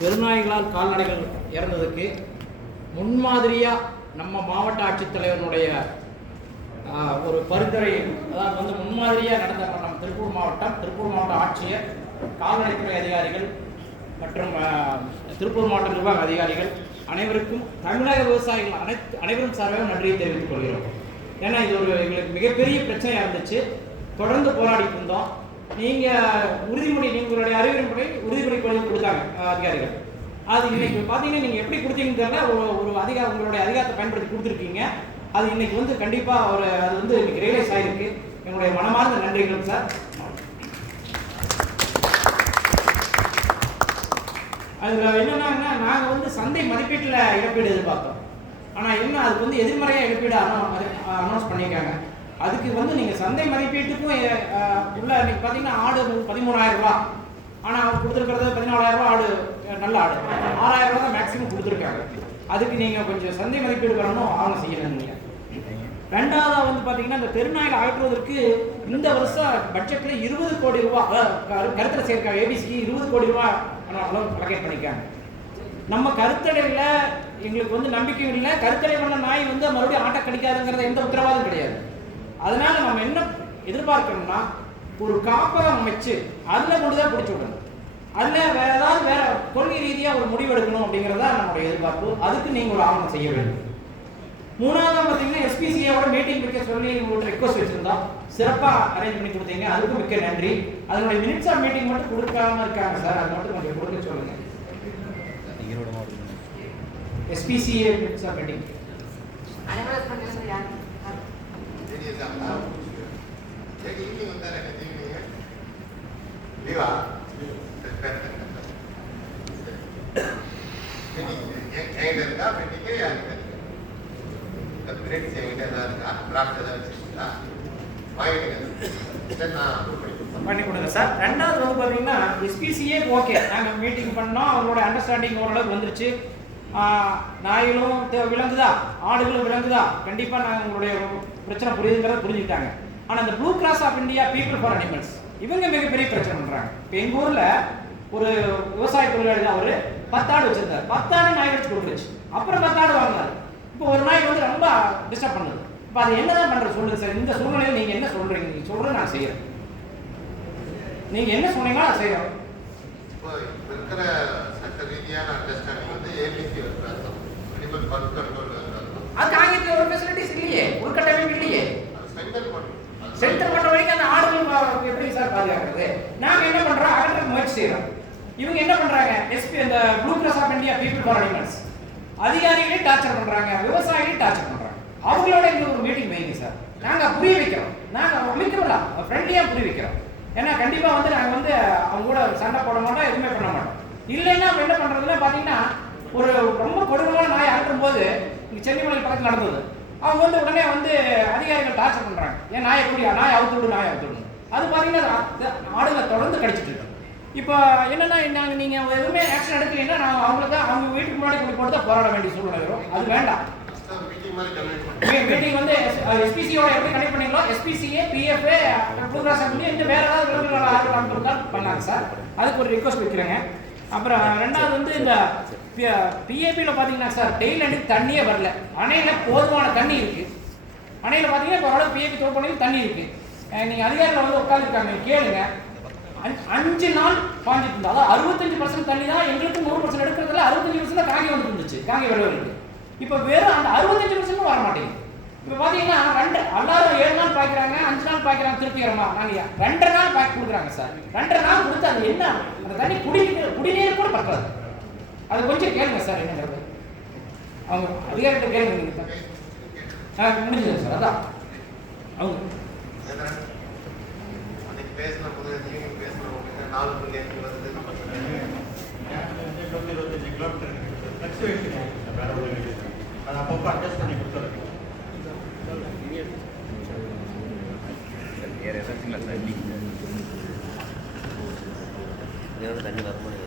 தெருநாய்களால் கால்நடைகள் இறந்ததுக்கு முன்மாதிரியாக நம்ம மாவட்ட ஆட்சித்தலைவனுடைய ஒரு பரிந்துரை அதாவது வந்து முன்மாதிரியாக நடந்த நம்ம திருப்பூர் மாவட்டம் திருப்பூர் மாவட்ட ஆட்சியர் கால்நடைத்துறை அதிகாரிகள் மற்றும் திருப்பூர் மாவட்ட நிர்வாக அதிகாரிகள் அனைவருக்கும் தமிழக விவசாயிகள் அனைத்து அனைவரும் சார்பாக நன்றியை தெரிவித்துக் கொள்கிறோம். ஏன்னா இது ஒரு எங்களுக்கு மிகப்பெரிய பிரச்சனையாக இருந்துச்சு. தொடர்ந்து போராடிட்டு இருந்தோம். நீங்கள் உறுதிமொழி உங்களுடைய அறிவுரைப்படி உறுதிமொழி கொஞ்சம் கொடுத்தாங்க அதிகாரிகள். அது இன்னைக்கு பார்த்தீங்கன்னா நீங்கள் எப்படி கொடுத்தீங்கன்னு தெரியல ஒரு ஒரு அதிகார உங்களுடைய அதிகாரத்தை பயன்படுத்தி கொடுத்துருக்கீங்க. அது இன்னைக்கு வந்து கண்டிப்பாக ஒரு அது வந்து இன்னைக்கு ரியலைஸ் ஆகிருக்கு என்னுடைய மனமார்ந்த நன்றிகள் சார். அதில் என்னன்னா நாங்கள் வந்து சந்தை மதிப்பீட்டில் இழப்பீடு எதிர்பார்த்தோம். ஆனால் என்ன அதுக்கு வந்து எதிர்மறையாக இழப்பீடு அனௌன்ஸ் பண்ணியிருக்காங்க. அதுக்கு வந்து நீங்கள் சந்தை மதிப்பீட்டுக்கும் உள்ள இன்னைக்கு பார்த்தீங்கன்னா ஆடு பதிமூணாயிரம் ரூபா. ஆனால் அவங்க கொடுத்துருக்கிறது பதினாலாயிரம் ரூபா ஆடு நல்ல ஆடு. ஆறாயிரம் ரூபா தான் மேக்ஸிமம் கொடுத்துருக்காங்க. அதுக்கு நீங்கள் கொஞ்சம் சந்தை மதிப்பீடு வரணும் அவங்க செய்யணும் நீங்கள் ரெண்டாவதா வந்து பாத்தீங்கன்னா இந்த பெருநாயில் அகற்றுவதற்கு இந்த வருஷம் பட்ஜெட்ல இருபது கோடி ரூபாய் அதாவது கரு- சேர்க்க ஏபிசிக்கு இருபது கோடி ரூபாய் அளவு அலகேட் பண்ணிருக்காங்க நம்ம கருத்தடையில எங்களுக்கு வந்து நம்பிக்கையும் இல்லை. கருத்தடை பண்ண நாய் வந்து மறுபடியும் ஆட்ட கிடைக்காதுங்கிறது எந்த உத்தரவாதம் கிடையாது. அதனால நம்ம என்ன எதிர்பார்க்கணும்னா ஒரு காப்பகம் அமைச்சு அதுல கொண்டு தான் பிடிச்சி விடணும். அதுல வேற ஏதாவது வேற கொள்கை ரீதியா ஒரு முடிவு எடுக்கணும் அப்படிங்கறதா நம்மளுடைய எதிர்பார்ப்பு. அதுக்கு நீங்க ஒரு ஆவணம் செய்ய வேண்டும். மூணாவதா பார்த்தீங்கன்னா எஸ்பிசியோட மீட்டிங் வைக்க சொல்லி உங்களுக்கு ரெக்வஸ்ட் வச்சிருந்தோம். சிறப்பா அரேஞ்ச் பண்ணி கொடுத்தீங்க. அதுக்கும் மிக்க நன்றி. அதனுடைய மினிட்ஸ் ஆஃப் மீட்டிங் மட்டும் கொடுக்காம இருக்காங்க சார். அது மட்டும் கொஞ்சம் கொடுக்க சொல்லுங்க. எஸ்பிசிஏ மினிட்ஸ் ஆஃப் மீட்டிங் அனைவரும் சரி. ஈவினிங் வந்தாரு என்ன ஈவினிங் லீவா என்கிட்ட இருக்கா பெண்டிங்க இந்த என்கிட்ட ஏதாவது இருக்கா டிராஃப்ட் ஏதாவது நான் பண்ணி கொடுங்க சார் ரெண்டாவது வந்து பார்த்தீங்கன்னா எஸ்பிசிஏ ஓகே நாங்கள் மீட்டிங் பண்ணோம். அவங்களோட அண்டர்ஸ்டாண்டிங் ஓரளவுக்கு வந்துருச்சு. நாய்களும் தே- ஆடுகளும் விலங்குதா கண்டிப்பாக நாங்கள் உங்களுடைய பிரச்சனை புரியுதுங்கிறத புரிஞ்சுக்கிட்டாங்க. ஆனால் இந்த Blue Cross of India People for Animals இவங்க மிகப்பெரிய பிரச்சனை பண்ணுறாங்க இப்போ எங்கள் ஊரில் ஒரு விவசாய தொழிலாளி தான் ஒரு பத்தாடு வச்சிருந்தார். பத்தாடு நாய் வச்சு கொடுத்துருச்சு. அப்புறம் பத்தாடு வாங்கினார். இப்போ ஒரு நாய் வந்து ரொம்ப டிஸ்டர்ப் பண்ணுது. இப்போ அது என்னதான் பண்ணுறது சொல்லுங்க சார். இந்த சூழ்நிலையில் நீங்கள் என்ன சொல்கிறீங்க நீங்கள் சொல்கிறது நான் செய்கிறேன் நீங்க என்ன சொன்னீங்களோ அதை செய்யறோம் இப்போ இருக்கிற சட்ட ரீதியான அண்டர்ஸ்டாண்டிங் வந்து ஏபிசி வந்து அனிமல் பர்த் கண்ட்ரோல் ஒரு ஃபெசிலிட்டிஸ் இல்லையே உள்கட்டமைப்பு இல்லையே. சென்டர் பண்ற வரைக்கும் அந்த ஆடுகள் எப்படி சார் பாதுகாக்கிறது? நாங்க என்ன பண்றோம்? அகற்ற முயற்சி செய்யறோம். இவங்க என்ன பண்றாங்க? எஸ்பி இந்த Blue Cross of India People for Animals அதிகாரிகளே டார்ச்சர் பண்றாங்க விவசாயிகளே டார்ச்சர் பண்றாங்க. அவங்களோட எங்களுக்கு ஒரு மீட்டிங் வைங்க சார் நாங்க புரிய வைக்கிறோம். நாங்க அமைக்கிறோம்ல ஃப்ரெண்ட்லியா புரிய வைக்கிறோம். ஏன்னா கண்டிப்பா வந்து நாங்க வந்து அவங்க கூட சண்டை போட மாட்டோம் எதுவுமே பண்ண மாட்டோம். இல்லைன்னா என்ன பண்றதுன்னா பாத்தீங்கன்னா ஒரு ரொம்ப கொடூரமான நாய் அகற்றும் போது இங்க சென்னிமலை பக்கத்துல நடந்தது. அவங்க வந்து உடனே வந்து அதிகாரிகள் டார்ச்சர் பண்றாங்க. ஏன் நாயை கூடியா நாய் அவுத்து விடு நாய் அவுத்து விடு அது பாத்தீங்கன்னா அது ஆடுகளை தொடர்ந்து கடிச்சிட்டு இருக்கு. இப்போ என்னன்னா நாங்க நீங்க எதுவுமே ஆக்ஷன் எடுக்கலைன்னா நான் அவங்களுக்கு அவங்க வீட்டுக்கு முன்னாடி கொண்டு போட்டு தான் போராட வேண்டிய சூழ்நிலை வரும். அது வேண்டாம். மீட்டிங் வந்து எஸ்பிசியோட எப்படி கனெக்ட் பண்ணீங்களோ எஸ்பிசிஏ பிஎஃப் ப்ரோக்ராஸ் இந்த வேற ஏதாவது விலங்குகள் இருந்தால் பண்ணாங்க சார். அதுக்கு ஒரு ரிக்வஸ்ட் வைக்கிறேங்க. அப்புறம் ரெண்டாவது வந்து இந்த பிஏபியில் பார்த்தீங்கன்னா சார். டெய்லி அன்னைக்கு தண்ணியே வரல. அணையில் போதுமான தண்ணி இருக்கு. அணையில் பார்த்தீங்கன்னா இப்போ ஓரளவு பிஏபி தோப்பணையில் தண்ணி இருக்கு. அஹ் நீங்க அதிகாரிகள் வந்து உட்காந்துருக்காங்க கேளுங்க. அஞ்சு- நாள் பாஞ்சிட்டு இருந்தா அதாவது அறுபத்தஞ்சு பர்சன்ட் தண்ணி தான் எங்களுக்கு நூறு பர்சன்ட் எடுக்கிறதுல அறுபத்தஞ்சு பர்சன்ட் தான் காங்கி வந்துட்டு இருந்துச்சு. காங்கி விளைவு இருக்கு இப்போ வெறும் அந்த அறுபத்தஞ்சு பர்சன்ட் வர மாட்டேங்குது இப்போ பார்த்தீங்கன்னா ரெண்டு எல்லாரும் ஏழு நாள் பாய்க்கிறாங்க அஞ்சு நாள் பாய்க்கிறாங்க திருப்திகரமா நாங்கள் ரெண்டரை நாள் பாய்க்க கொடுக்குறாங்க சார். ரெண்டரை நாள் கொடுத்து அது என்ன? அந்த தண்ணி குடிநீர் குடிநீர் கூட பற்றாது. அது கொஞ்சம் கேளுங்க சார் என்னங்கிறது. அவங்க அதிகாரிகிட்ட கேளுங்க நீங்கள் ஆ முடிஞ்சது சார் அதான். அவங்க. பேசின போது ஈவினிங் பேசின நாலு மணி நேரத்துக்கு வந்து நம்ம இருபத்தி இருபத்தஞ்சு கிலோமீட்டர் ஃப்ளக்சுவேஷன் வேற ஒரு அது அப்பப்போ அட்ஜஸ்ட் பண்ணி கொடுத்துருக்கு வேறு எதாச்சுங்களா சார் இதோட தண்ணி வருமானம்